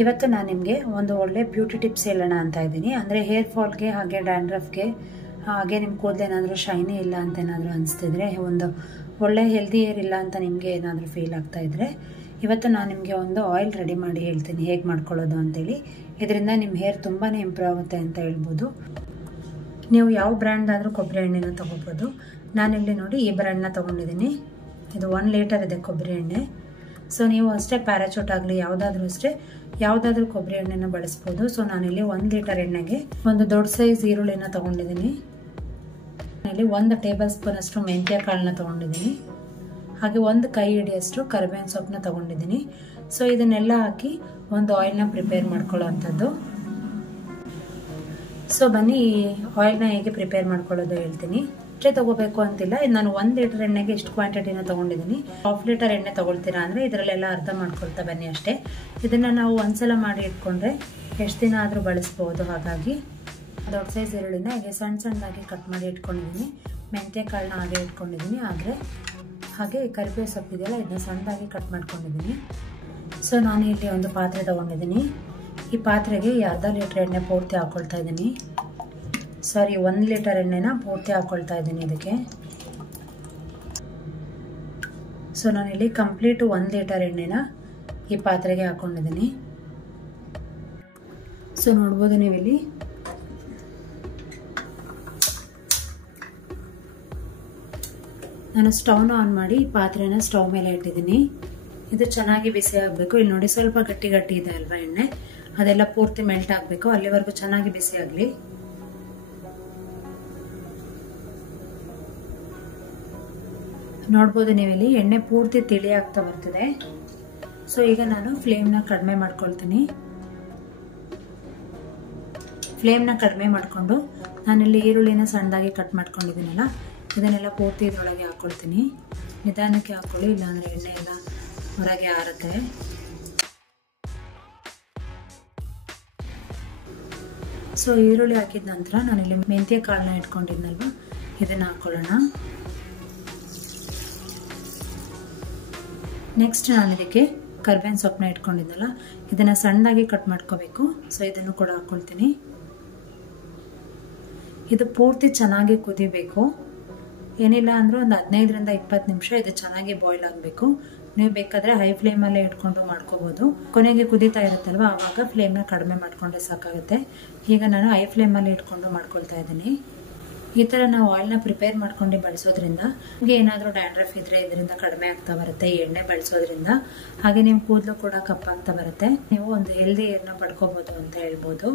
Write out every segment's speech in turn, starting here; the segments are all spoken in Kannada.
ಇವತ್ತು ನಾನು ನಿಮಗೆ ಒಂದು ಒಳ್ಳೆ ಬ್ಯೂಟಿ ಟಿಪ್ಸ್ ಹೇಳೋಣ ಅಂತ ಇದ್ದೀನಿ. ಅಂದರೆ ಹೇರ್ ಫಾಲ್ಗೆ ಹಾಗೆ ಡ್ಯಾಂಡ್ರಫ್ಗೆ ಹಾಗೆ ನಿಮ್ಮ ಕೂದಲೇನಾದರೂ ಶೈನಿ ಇಲ್ಲ ಅಂತ ಏನಾದರೂ ಅನಿಸ್ತಿದ್ರೆ, ಒಂದು ಒಳ್ಳೆ ಹೆಲ್ದಿ ಹೇರ್ ಇಲ್ಲ ಅಂತ ನಿಮಗೆ ಏನಾದರೂ ಫೀಲ್ ಆಗ್ತಾ ಇದ್ದರೆ, ಇವತ್ತು ನಾನು ನಿಮಗೆ ಒಂದು ಆಯಿಲ್ ರೆಡಿ ಮಾಡಿ ಹೇಳ್ತೀನಿ ಹೇಗೆ ಮಾಡ್ಕೊಳ್ಳೋದು ಅಂತೇಳಿ. ಇದರಿಂದ ನಿಮ್ಮ ಹೇರ್ ತುಂಬಾ ಇಂಪ್ರೂವ್ ಆಗುತ್ತೆ ಅಂತ ಹೇಳ್ಬೋದು. ನೀವು ಯಾವ ಬ್ರ್ಯಾಂಡ್ ಆದರೂ ಕೊಬ್ಬರಿ ಎಣ್ಣೆನ ತೊಗೋಬೋದು. ನಾನಿಲ್ಲಿ ನೋಡಿ ಈ ಬ್ರ್ಯಾಂಡ್ನ ತೊಗೊಂಡಿದ್ದೀನಿ. ಇದು 1 ಲೀಟರ್ ಇದೆ ಕೊಬ್ಬರಿ ಎಣ್ಣೆ. ಸೊ ನೀವು ಅಷ್ಟೇ ಪ್ಯಾರಾಚೂಟ್ ಆಗಲಿ ಯಾವುದಾದ್ರೂ ಅಷ್ಟೇ ಯಾವುದಾದ್ರೂ ಕೊಬ್ಬರಿ ಎಣ್ಣೆನ ಬಳಸ್ಬೋದು. ಸೊ ನಾನಿಲ್ಲಿ 1 ಲೀಟರ್ ಎಣ್ಣೆಗೆ ಒಂದು ದೊಡ್ಡ ಸೈಜ್ ಈರುಳ್ಳಿನ ತೊಗೊಂಡಿದ್ದೀನಿ. ಇಲ್ಲಿ 1 ಟೇಬಲ್ ಸ್ಪೂನ್ ಅಷ್ಟು ಮೆಂತ್ಯ ಕಾಳನ್ನ ತೊಗೊಂಡಿದ್ದೀನಿ. ಹಾಗೆ 1 ಕೈ ಹಿಡಿಯಷ್ಟು ಕರಿಬೇವಿನ ಸೊಪ್ಪನ್ನ ತೊಗೊಂಡಿದ್ದೀನಿ. ಸೊ ಇದನ್ನೆಲ್ಲ ಹಾಕಿ ಒಂದು ಆಯಿಲ್ನ ಪ್ರಿಪೇರ್ ಮಾಡ್ಕೊಳ್ಳೋ ಅಂಥದ್ದು. ಸೊ ಬನ್ನಿ ಈ ಆಯಿಲ್ನ ಹೇಗೆ ಪ್ರಿಪೇರ್ ಮಾಡ್ಕೊಳ್ಳೋದು ಹೇಳ್ತೀನಿ. ಅಷ್ಟೇ ತಗೋಬೇಕು ಅಂತಿಲ್ಲ. ಇದು ನಾನು 1 ಲೀಟರ್ ಎಣ್ಣೆಗೆ ಇಷ್ಟು ಕ್ವಾಂಟಿಟಿನ ತೊಗೊಂಡಿದ್ದೀನಿ. 1/2 ಲೀಟರ್ ಎಣ್ಣೆ ತೊಗೊಳ್ತೀರಾ ಅಂದರೆ ಇದರಲ್ಲೆಲ್ಲ ಅರ್ಧ ಮಾಡ್ಕೊಳ್ತಾ ಬನ್ನಿ ಅಷ್ಟೇ. ಇದನ್ನು ನಾವು ಒಂದ್ಸಲ ಮಾಡಿ ಇಟ್ಕೊಂಡ್ರೆ ಎಷ್ಟು ದಿನ ಆದರೂ ಬಳಸ್ಬೋದು. ಹಾಗಾಗಿ ದೊಡ್ಡ ಸೈಜ್ ಈರುಳ್ಳಿನ ಹೀಗೆ ಸಣ್ಣದಾಗಿ ಕಟ್ ಮಾಡಿ ಇಟ್ಕೊಂಡಿದ್ದೀನಿ. ಮೆಂತ್ಯ ಕಾಳನ್ನ ಹಾಗೆ ಇಟ್ಕೊಂಡಿದ್ದೀನಿ. ಹಾಗೆ ಕರಿಬೇವು ಸೊಪ್ಪಿದೆಯಲ್ಲ ಇದನ್ನ ಸಣ್ಣದಾಗಿ ಕಟ್ ಮಾಡ್ಕೊಂಡಿದ್ದೀನಿ. ಸೊ ನಾನು ಇಲ್ಲಿ ಒಂದು ಪಾತ್ರೆ ತೊಗೊಂಡಿದ್ದೀನಿ. ಈ ಪಾತ್ರೆಗೆ 1/2 ಲೀಟರ್ ಎಣ್ಣೆ ಪೂರ್ತಿ ಹಾಕ್ಕೊಳ್ತಾ ಇದ್ದೀನಿ. 1 ಲೀಟರ್ ಎಣ್ಣೆನ ಪೂರ್ತಿ ಹಾಕ್ಕೊಳ್ತಾ ಇದ್ದೀನಿ ಇದಕ್ಕೆ. ಸೊ ನಾನಿಲ್ಲಿ ಕಂಪ್ಲೀಟ್ 1 ಲೀಟರ್ ಎಣ್ಣೆನ ಈ ಪಾತ್ರೆಗೆ ಹಾಕ್ಕೊಂಡಿದ್ದೀನಿ. ಸೊ ನೋಡ್ಬೋದು ನೀವಿಲ್ಲಿ ನಾನು ಸ್ಟವ್ನ ಆನ್ ಮಾಡಿ ಪಾತ್ರೆನ ಸ್ಟವ್ ಮೇಲೆ ಇಟ್ಟಿದ್ದೀನಿ. ಇದು ಚೆನ್ನಾಗಿ ಬಿಸಿ ಆಗಬೇಕು. ಇಲ್ಲಿ ನೋಡಿ ಸ್ವಲ್ಪ ಗಟ್ಟಿ ಇದೆ ಅಲ್ವಾ ಎಣ್ಣೆ, ಅದೆಲ್ಲ ಪೂರ್ತಿ ಮೆಲ್ಟ್ ಆಗಬೇಕು. ಅಲ್ಲಿವರೆಗೂ ಚೆನ್ನಾಗಿ ಬಿಸಿ ಆಗಲಿ. ನೋಡ್ಬೋದು ನೀವಿಲ್ಲಿ ಎಣ್ಣೆ ಪೂರ್ತಿ ತಿಳಿ ಆಗ್ತಾ ಬರ್ತಿದೆ. ಸೊ ಈಗ ನಾನು ಫ್ಲೇಮ್ನ ಕಡಿಮೆ ಮಾಡ್ಕೊಳ್ತೀನಿ. ಫ್ಲೇಮ್ನ ಕಡಿಮೆ ಮಾಡಿಕೊಂಡು ನಾನಿಲ್ಲಿ ಈರುಳ್ಳಿನ ಸಣ್ಣದಾಗಿ ಕಟ್ ಮಾಡ್ಕೊಂಡಿದ್ದೀನಲ್ಲ ಇದನ್ನೆಲ್ಲ ಪೂರ್ತಿ ಇದರೊಳಗೆ ಹಾಕ್ಕೊಳ್ತೀನಿ. ನಿಧಾನಕ್ಕೆ ಹಾಕ್ಕೊಳ್ಳಿ, ಇಲ್ಲಾಂದರೆ ಎಣ್ಣೆ ಎಲ್ಲ ಹೊರಗೆ ಆರುತ್ತೆ. ಸೊ ಈರುಳ್ಳಿ ಹಾಕಿದ ನಂತರ ನಾನಿಲ್ಲಿ ಮೆಂತ್ಯ ಕಾಳನ್ನ ಇಟ್ಕೊಂಡಿದ್ನಲ್ವ ಇದನ್ನು ಹಾಕ್ಕೊಳ್ಳೋಣ. ನೆಕ್ಸ್ಟ್ ನಾನು ಇದಕ್ಕೆ ಕರಿಬೇವಿನ ಸೊಪ್ಪನ್ನ ಇಟ್ಕೊಂಡಿದ್ನಲ್ಲ ಇದನ್ನು ಸಣ್ಣದಾಗಿ ಕಟ್ ಮಾಡ್ಕೋಬೇಕು. ಸೊ ಇದನ್ನು ಕೂಡ ಹಾಕ್ಕೊಳ್ತೀನಿ. ಇದು ಪೂರ್ತಿ ಚೆನ್ನಾಗಿ ಕುದಿಬೇಕು. ಏನಿಲ್ಲ ಅಂದರೂ ಒಂದು 15ರಿಂದ 20 ನಿಮಿಷ ಇದು ಚೆನ್ನಾಗಿ ಬಾಯ್ಲ್ ಆಗಬೇಕು. ನೀವು ಬೇಕಾದರೆ ಹೈ ಫ್ಲೇಮಲ್ಲೇ ಇಟ್ಕೊಂಡು ಮಾಡ್ಕೋಬೋದು. ಕೊನೆಗೆ ಕುದೀತಾ ಇರುತ್ತಲ್ವ ಆವಾಗ ಫ್ಲೇಮ್ನ ಕಡಿಮೆ ಮಾಡಿಕೊಂಡ್ರೆ ಸಾಕಾಗುತ್ತೆ. ಈಗ ನಾನು ಹೈ ಫ್ಲೇಮಲ್ಲಿ ಇಟ್ಕೊಂಡು ಮಾಡ್ಕೊಳ್ತಾ ಇದ್ದೀನಿ. ಈ ಥರ ನಾವು ಆಯಿಲ್ನ ಪ್ರಿಪೇರ್ ಮಾಡ್ಕೊಂಡು ಬಳಸೋದ್ರಿಂದ ನಿಮಗೆ ಏನಾದರೂ ಡ್ಯಾಂಡ್ರಫ್ ಇದ್ದರೆ ಇದರಿಂದ ಕಡಿಮೆ ಆಗ್ತಾ ಬರುತ್ತೆ ಈ ಎಣ್ಣೆ ಬಳಸೋದ್ರಿಂದ. ಹಾಗೆ ನಿಮ್ಮ ಕೂದಲು ಕೂಡ ಕಪ್ಪಾಗ್ತಾ ಬರುತ್ತೆ. ನೀವು ಒಂದು ಹೆಲ್ದಿ ಹೇರ್ನ ಪಡ್ಕೋಬೋದು ಅಂತ ಹೇಳ್ಬೋದು.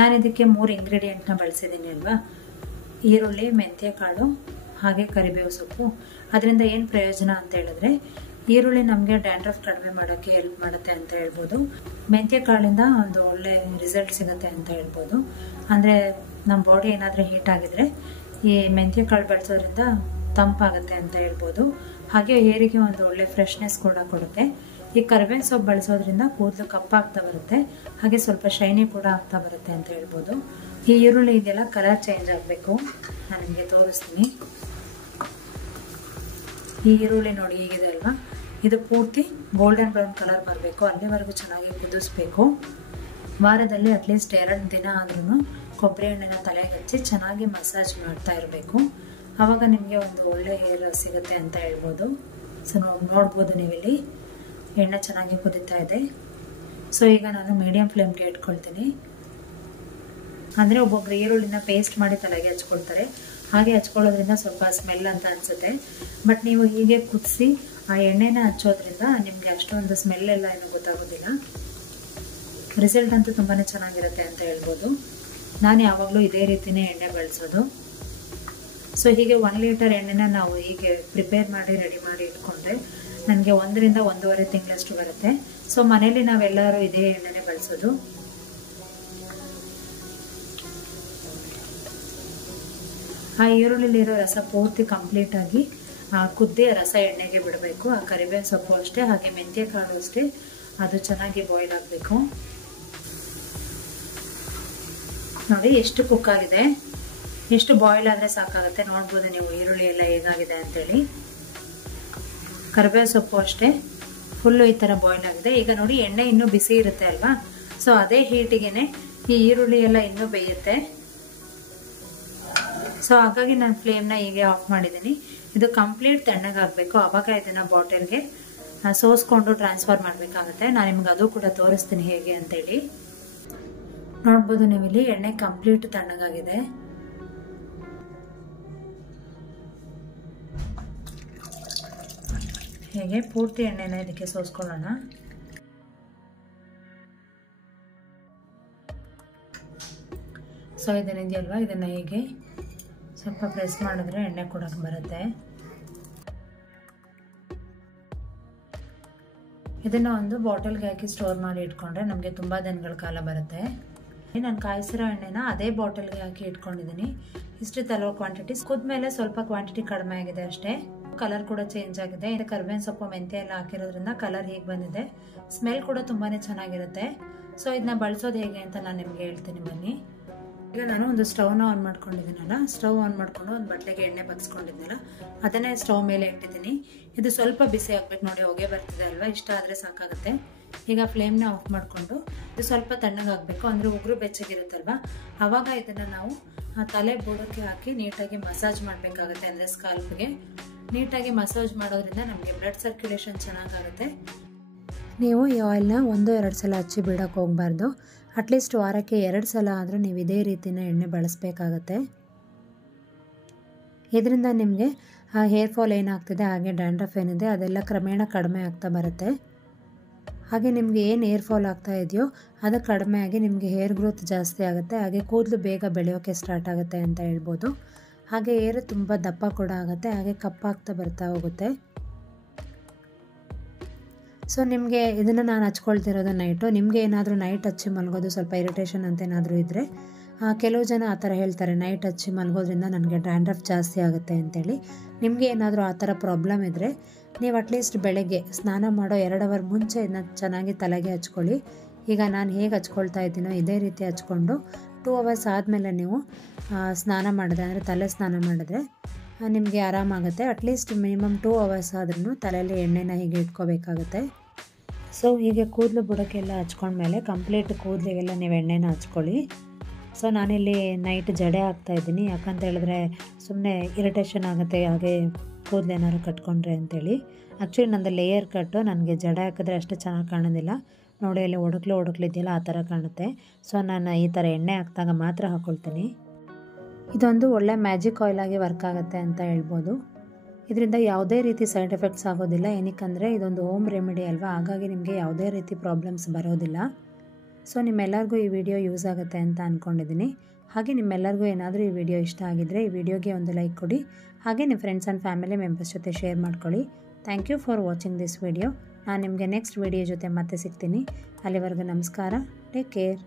ನಾನು ಇದಕ್ಕೆ 3 ಇಂಗ್ರೀಡಿಯೆಂಟ್ನ ಬಳಸಿದ್ದೀನಿ ಅಲ್ವಾ, ಈರುಳ್ಳಿ, ಮೆಂತ್ಯ ಕಾಳು ಹಾಗೆ ಕರಿಬೇವು ಸೊಪ್ಪು. ಅದರಿಂದ ಏನು ಪ್ರಯೋಜನ ಅಂತ ಹೇಳಿದ್ರೆ ಈರುಳ್ಳಿ ನಮಗೆ ಡ್ಯಾಂಡ್ರಫ್ ಕಡಿಮೆ ಮಾಡೋಕ್ಕೆ ಹೆಲ್ಪ್ ಮಾಡುತ್ತೆ ಅಂತ ಹೇಳ್ಬೋದು. ಮೆಂತ್ಯ ಕಾಳಿಂದ ಒಂದು ಒಳ್ಳೆ ರಿಸಲ್ಟ್ ಸಿಗುತ್ತೆ ಅಂತ ಹೇಳ್ಬೋದು. ಅಂದರೆ ನಮ್ಮ ಬಾಡಿ ಏನಾದರೂ ಹೀಟ್ ಆಗಿದ್ರೆ ಈ ಮೆಂತ್ಯ ಕಾಳು ಬಳಸೋದ್ರಿಂದ ತಂಪಾಗುತ್ತೆ ಅಂತ ಹೇಳ್ಬೋದು. ಹಾಗೆ ಹೇರಿಗೆ ಒಂದು ಒಳ್ಳೆ ಫ್ರೆಶ್ನೆಸ್ ಕೂಡ ಕೊಡುತ್ತೆ. ಈ ಕರಿಬೇವಿನ ಸೊಪ್ಪು ಬಳಸೋದ್ರಿಂದ ಕೂದಲು ಕಪ್ಪಾಗ್ತಾ ಬರುತ್ತೆ. ಹಾಗೆ ಸ್ವಲ್ಪ ಶೈನಿ ಕೂಡ ಆಗ್ತಾ ಬರುತ್ತೆ ಅಂತ ಹೇಳ್ಬೋದು. ಈ ಈರುಳ್ಳಿ ಇದೆಲ್ಲ ಕಲರ್ ಚೇಂಜ್ ಆಗಬೇಕು. ನಾನು ನಿಮಗೆ ತೋರಿಸ್ತೀನಿ. ಈ ಈರುಳ್ಳಿ ನೋಡಿ ಹೇಗಿದೆ ಅಲ್ವಾ, ಇದು ಪೂರ್ತಿ ಗೋಲ್ಡನ್ ಬ್ರೌನ್ ಕಲರ್ ಬರಬೇಕು. ಅಲ್ಲಿವರೆಗೂ ಚೆನ್ನಾಗಿ ಕುದಿಸ್ಬೇಕು. ವಾರದಲ್ಲಿ ಅಟ್ಲೀಸ್ಟ್ 2 ದಿನ ಆದ್ರೂ ಕೊಬ್ಬರಿ ಎಣ್ಣೆನ ತಲೆಗೆ ಹಚ್ಚಿ ಚೆನ್ನಾಗಿ ಮಸಾಜ್ ಮಾಡ್ತಾ ಇರಬೇಕು. ಆವಾಗ ನಿಮಗೆ ಒಂದು ಒಳ್ಳೆ ಹೇರ್ ಸಿಗುತ್ತೆ ಅಂತ ಹೇಳ್ಬೋದು. ಸೊ ನೋಡ್ಬೋದು ನೀವಿಲ್ಲಿ ಎಣ್ಣೆ ಚೆನ್ನಾಗಿ ಕುದೀತಾ ಇದೆ. ಸೊ ಈಗ ನಾನು ಮೀಡಿಯಂ ಫ್ಲೇಮ್ಗೆ ಇಟ್ಕೊಳ್ತೀನಿ. ಅಂದರೆ ಒಬ್ಬೊಬ್ರು ಈರುಳ್ಳಿನ ಪೇಸ್ಟ್ ಮಾಡಿ ತಲೆಗೆ ಹಚ್ಕೊಳ್ತಾರೆ. ಹಾಗೆ ಹಚ್ಕೊಳ್ಳೋದ್ರಿಂದ ಸ್ವಲ್ಪ ಸ್ಮೆಲ್ ಅಂತ ಅನಿಸುತ್ತೆ. ಬಟ್ ನೀವು ಹೀಗೆ ಕುದಿಸಿ ಆ ಎಣ್ಣೆನ ಹಚ್ಚೋದ್ರಿಂದ ನಿಮಗೆ ಅಷ್ಟೊಂದು ಸ್ಮೆಲ್ ಎಲ್ಲ ಏನೂ ಗೊತ್ತಾಗೋದಿಲ್ಲ. ರಿಸಲ್ಟ್ ಅಂತೂ ತುಂಬಾ ಚೆನ್ನಾಗಿರುತ್ತೆ ಅಂತ ಹೇಳ್ಬೋದು. ನಾನು ಯಾವಾಗಲೂ ಇದೇ ರೀತಿಯೇ ಎಣ್ಣೆ ಬಳಸೋದು. ಸೊ ಹೀಗೆ 1 ಲೀಟರ್ ಎಣ್ಣೆನ ನಾವು ಹೀಗೆ ಪ್ರಿಪೇರ್ ಮಾಡಿ ರೆಡಿ ಮಾಡಿ ಇಟ್ಕೊಂಡ್ರೆ ನನಗೆ 1ರಿಂದ 1.5 ತಿಂಗಳಷ್ಟು ಬರುತ್ತೆ. ಸೊ ಮನೇಲಿ ನಾವೆಲ್ಲರೂ ಇದೇ ಎಣ್ಣೆನೇ ಬಳಸೋದು. ಆ ಈರುಳ್ಳಿಲಿರೋ ರಸ ಪೂರ್ತಿ ಕಂಪ್ಲೀಟಾಗಿ ಕುದ್ದಿ ರಸ ಎಣ್ಣೆಗೆ ಬಿಡಬೇಕು. ಆ ಕರಿಬೇವಿನ ಸೊಪ್ಪು ಅಷ್ಟೇ, ಹಾಗೆ ಮೆಂತ್ಯ ಕಾಳು ಅಷ್ಟೇ, ಅದು ಚೆನ್ನಾಗಿ ಬಾಯ್ಲ್ ಆಗಬೇಕು. ನೋಡಿ ಎಷ್ಟು ಕುಕ್ ಆಗಿದೆ. ಎಷ್ಟು ಬಾಯ್ಲ್ ಆದರೆ ಸಾಕಾಗುತ್ತೆ. ನೋಡ್ಬೋದು ನೀವು ಈರುಳ್ಳಿ ಎಲ್ಲ ಹೇಗಾಗಿದೆ ಅಂತೇಳಿ. ಕರಿಬೇವು ಸೊಪ್ಪು ಅಷ್ಟೇ, ಫುಲ್ಲು ಈ ಥರ ಬಾಯ್ಲ್ ಆಗಿದೆ. ಈಗ ನೋಡಿ ಎಣ್ಣೆ ಇನ್ನೂ ಬಿಸಿ ಇರುತ್ತೆ ಅಲ್ವಾ, ಸೊ ಅದೇ ಹೀಟಿಗೆ ಈ ಈರುಳ್ಳಿ ಎಲ್ಲ ಇನ್ನೂ ಬೇಯುತ್ತೆ. ಸೊ ಹಾಗಾಗಿ ನಾನು ಫ್ಲೇಮ್ನ ಹೀಗೆ ಆಫ್ ಮಾಡಿದ್ದೀನಿ. ಇದು ಕಂಪ್ಲೀಟ್ ತಣ್ಣಗಾಗಬೇಕು, ಆವಾಗ ಇದನ್ನು ಬಾಟಲ್ಗೆ ಸೋಸ್ಕೊಂಡು ಟ್ರಾನ್ಸ್ಫರ್ ಮಾಡಬೇಕಾಗುತ್ತೆ. ನಾನು ನಿಮ್ಗೆ ಅದು ಕೂಡ ತೋರಿಸ್ತೀನಿ ಹೇಗೆ ಅಂತೇಳಿ. ನೋಡ್ಬೋದು ನೀವಿಲ್ಲಿ ಎಣ್ಣೆ ಕಂಪ್ಲೀಟ್ ತಣ್ಣಗಾಗಿದೆ. ಹೇಗೆ ಪೂರ್ತಿ ಎಣ್ಣೆನ ಇದಕ್ಕೆ ಸೋಸ್ಕೊಳ್ಳೋಣ. ಸೊ ಇದನ್ನಿದೆಯಲ್ವಾ, ಇದನ್ನು ಹೀಗೆ ಸ್ವಲ್ಪ ಪ್ರೆಸ್ ಮಾಡಿದ್ರೆ ಎಣ್ಣೆ ಕೂಡ ಬರುತ್ತೆ. ಇದನ್ನು ಒಂದು ಬಾಟಲ್ಗೆ ಹಾಕಿ ಸ್ಟೋರ್ ಮಾಡಿ ಇಟ್ಕೊಂಡ್ರೆ ನಮಗೆ ತುಂಬ ದಿನಗಳ ಕಾಲ ಬರುತ್ತೆ. ನಾನು ಕಾಯಿಸಿರೋ ಎಣ್ಣೆನ ಅದೇ ಬಾಟಲ್ಗೆ ಹಾಕಿ ಇಟ್ಕೊಂಡಿದ್ದೀನಿ. ಇಷ್ಟು ತಲೋ ಕ್ವಾಂಟಿಟಿ. ಕುದ್ಮೇಲೆ ಸ್ವಲ್ಪ ಕ್ವಾಂಟಿಟಿ ಕಡಿಮೆ ಆಗಿದೆ ಅಷ್ಟೇ. ಕಲರ್ ಕೂಡ ಚೇಂಜ್ ಆಗಿದೆ. ಇದು ಕರ್ಬೇವಿನ ಸೊಪ್ಪು ಮೆಂತ್ಯ ಎಲ್ಲ ಹಾಕಿರೋದ್ರಿಂದ ಕಲರ್ ಹೀಗೆ ಬಂದಿದೆ. ಸ್ಮೆಲ್ ಕೂಡ ತುಂಬಾನೇ ಚೆನ್ನಾಗಿರುತ್ತೆ. ಸೊ ಇದನ್ನ ಬಳಸೋದು ಹೇಗೆ ಅಂತ ನಾನು ನಿಮ್ಗೆ ಹೇಳ್ತೀನಿ ಬನ್ನಿ. ಈಗ ನಾನು ಒಂದು ಸ್ಟವ್ನ ಆನ್ ಮಾಡ್ಕೊಂಡಿದ್ದೀನಲ್ಲ, ಸ್ಟವ್ ಆನ್ ಮಾಡ್ಕೊಂಡು ಒಂದು ಬಟ್ಟೆಗೆ ಎಣ್ಣೆ ಬಗ್ಸ್ಕೊಂಡಿದ್ನಲ್ಲ ಅದನ್ನೇ ಸ್ಟವ್ ಮೇಲೆ ಇಟ್ಟಿದ್ದೀನಿ. ಇದು ಸ್ವಲ್ಪ ಬಿಸಿ ಆಗ್ಬೇಕು ನೋಡಿ, ಹೊಗೆ ಬರ್ತಿದೆ ಅಲ್ವಾ, ಇಷ್ಟ ಆದರೆ ಸಾಕಾಗುತ್ತೆ. ಈಗ ಫ್ಲೇಮ್ನ ಆಫ್ ಮಾಡಿಕೊಂಡು ಇದು ಸ್ವಲ್ಪ ತಣ್ಣಗಾಗಬೇಕು, ಅಂದರೆ ಉಗುರು ಬೆಚ್ಚಗಿರುತ್ತಲ್ವ, ಆವಾಗ ಇದನ್ನು ನಾವು ತಲೆ ಬುಡಕ್ಕೆ ಹಾಕಿ ನೀಟಾಗಿ ಮಸಾಜ್ ಮಾಡಬೇಕಾಗುತ್ತೆ. ಅಂದರೆ ಸ್ಕಾಲ್ಪ್ಗೆ ನೀಟಾಗಿ ಮಸಾಜ್ ಮಾಡೋದ್ರಿಂದ ನಮಗೆ ಬ್ಲಡ್ ಸರ್ಕ್ಯುಲೇಷನ್ ಚೆನ್ನಾಗಾಗುತ್ತೆ. ನೀವು ಈ ಆಯಿಲ್ನ 1-2 ಸಲ ಹಚ್ಚಿ ಬಿಡೋಕ್ಕೆ ಹೋಗಬಾರ್ದು. ಅಟ್ಲೀಸ್ಟ್ ವಾರಕ್ಕೆ 2 ಸಲ ಆದರೂ ನೀವು ಇದೇ ರೀತಿನ ಎಣ್ಣೆ ಬಳಸಬೇಕಾಗತ್ತೆ. ಇದರಿಂದ ನಿಮಗೆ ಹೇರ್ ಫಾಲ್ ಏನಾಗ್ತಿದೆ, ಹಾಗೆ ಡ್ಯಾಂಡ್ರಫ್ ಏನಿದೆ ಅದೆಲ್ಲ ಕ್ರಮೇಣ ಕಡಿಮೆ ಆಗ್ತಾ ಬರುತ್ತೆ. ಹಾಗೆ ನಿಮಗೆ ಏನು ಹೇರ್ ಫಾಲ್ ಆಗ್ತಾ ಇದೆಯೋ ಅದು ಕಡಿಮೆ ಆಗಿ ನಿಮಗೆ ಹೇರ್ ಗ್ರೋತ್ ಜಾಸ್ತಿ ಆಗುತ್ತೆ. ಹಾಗೆ ಕೂದಲು ಬೇಗ ಬೆಳೆಯೋಕ್ಕೆ ಸ್ಟಾರ್ಟ್ ಆಗುತ್ತೆ ಅಂತ ಹೇಳ್ಬೋದು. ಹಾಗೆ ಹೇರ್ ತುಂಬ ದಪ್ಪ ಕೂಡ ಆಗುತ್ತೆ, ಹಾಗೆ ಕಪ್ಪಾಗ್ತಾ ಬರ್ತಾ ಹೋಗುತ್ತೆ. ಸೊ ನಿಮಗೆ ಇದನ್ನು ನಾನು ಹಚ್ಕೊಳ್ತಿರೋದು ನೈಟು. ನಿಮಗೆ ಏನಾದರೂ ನೈಟ್ ಹಚ್ಚಿ ಮಲಗೋದು ಸ್ವಲ್ಪ ಇರಿಟೇಷನ್ ಅಂತ ಏನಾದರೂ ಇದ್ದರೆ, ಕೆಲವು ಜನ ಆ ಥರ ಹೇಳ್ತಾರೆ, ನೈಟ್ ಹಚ್ಚಿ ಮಲಗೋದ್ರಿಂದ ನನಗೆ ಡ್ಯಾಂಡ್ರಫ್ ಜಾಸ್ತಿ ಆಗುತ್ತೆ ಅಂತೇಳಿ. ನಿಮಗೆ ಏನಾದರೂ ಆ ಥರ ಪ್ರಾಬ್ಲಮ್ ಇದ್ದರೆ ನೀವು ಅಟ್ಲೀಸ್ಟ್ ಬೆಳಗ್ಗೆ ಸ್ನಾನ ಮಾಡೋ 2 ಅವರ್ ಮುಂಚೆ ಇದನ್ನ ಚೆನ್ನಾಗಿ ತಲೆಗೆ ಹಚ್ಕೊಳ್ಳಿ. ಈಗ ನಾನು ಹೇಗೆ ಹಚ್ಕೊಳ್ತಾ ಇದ್ದೀನೋ ಇದೇ ರೀತಿ ಹಚ್ಕೊಂಡು 2 ಅವರ್ಸ್ ಆದಮೇಲೆ ನೀವು ಸ್ನಾನ ಮಾಡಿದ್ರೆ, ಅಂದರೆ ತಲೆ ಸ್ನಾನ ಮಾಡಿದ್ರೆ ನಿಮಗೆ ಆರಾಮಾಗುತ್ತೆ. ಅಟ್ಲೀಸ್ಟ್ ಮಿನಿಮಮ್ 2 ಅವರ್ಸ್ ಆದ್ರೂ ತಲೆಯಲ್ಲಿ ಎಣ್ಣೆನ ಹೀಗೆ ಇಟ್ಕೋಬೇಕಾಗುತ್ತೆ. ಸೊ ಹೀಗೆ ಕೂದಲು ಬುಡಕ್ಕೆಲ್ಲ ಹಚ್ಕೊಂಡ್ಮೇಲೆ ಕಂಪ್ಲೀಟ್ ಕೂದಲಿಗೆಲ್ಲ ನೀವು ಎಣ್ಣೆನ ಹಚ್ಕೊಳ್ಳಿ. ಸೊ ನಾನಿಲ್ಲಿ ನೈಟ್ ಜಡೆ ಹಾಕ್ತಾಯಿದ್ದೀನಿ, ಯಾಕಂತ ಹೇಳಿದ್ರೆ ಸುಮ್ಮನೆ ಇರಿಟೇಷನ್ ಆಗುತ್ತೆ ಹಾಗೆ ಕೂದಲೇನಾದ್ರು ಕಟ್ಕೊಂಡ್ರೆ ಅಂತೇಳಿ. ಆ್ಯಕ್ಚುಲಿ ನಂದು ಲೇಯರ್ ಕಟ್ಟು, ನನಗೆ ಜಡೆ ಹಾಕಿದ್ರೆ ಅಷ್ಟು ಚೆನ್ನಾಗಿ ಕಾಣೋದಿಲ್ಲ ನೋಡಿ, ಅಲ್ಲಿ ಒಡಕ್ಲಿದೆಯಲ್ಲ ಆ ಥರ ಕಾಣುತ್ತೆ. ಸೊ ನಾನು ಈ ಥರ ಎಣ್ಣೆ ಹಾಕಿದಾಗ ಮಾತ್ರ ಹಾಕ್ಕೊಳ್ತೀನಿ. ಇದೊಂದು ಒಳ್ಳೆ ಮ್ಯಾಜಿಕ್ ಆಯಿಲ್ ಆಗಿ ವರ್ಕ್ ಆಗುತ್ತೆ ಅಂತ ಹೇಳ್ಬೋದು. ಇದರಿಂದ ಯಾವುದೇ ರೀತಿ ಸೈಡ್ ಎಫೆಕ್ಟ್ಸ್ ಆಗೋದಿಲ್ಲ. ಏನಕ್ಕಂದರೆ ಇದೊಂದು ಹೋಮ್ ರೆಮಿಡಿ ಅಲ್ವಾ, ಹಾಗಾಗಿ ನಿಮಗೆ ಯಾವುದೇ ರೀತಿ ಪ್ರಾಬ್ಲಮ್ಸ್ ಬರೋದಿಲ್ಲ. ಸೊ ನಿಮ್ಮೆಲ್ಲರಿಗೂ ಈ ವಿಡಿಯೋ ಯೂಸ್ ಆಗುತ್ತೆ ಅಂತ ಅಂದ್ಕೊಂಡಿದ್ದೀನಿ. ಹಾಗೆ ನಿಮ್ಮೆಲ್ಲರಿಗೂ ಏನಾದರೂ ಈ ವಿಡಿಯೋ ಇಷ್ಟ ಆಗಿದ್ದರೆ ಈ ವಿಡಿಯೋಗೆ ಒಂದು ಲೈಕ್ ಕೊಡಿ. ಹಾಗೆ ನಿಮ್ಮ ಫ್ರೆಂಡ್ಸ್ ಆ್ಯಂಡ್ ಫ್ಯಾಮಿಲಿ ಮೆಂಬರ್ಸ್ ಜೊತೆ ಶೇರ್ ಮಾಡ್ಕೊಳ್ಳಿ. Thank you for watching this video. ನಾನು ನಿಮಗೆ ನೆಕ್ಸ್ಟ್ ವಿಡಿಯೋ ಜೊತೆ ಮತ್ತೆ ಸಿಗ್ತೀನಿ. ಅಲ್ಲಿವರೆಗೂ ನಮಸ್ಕಾರ. Take care.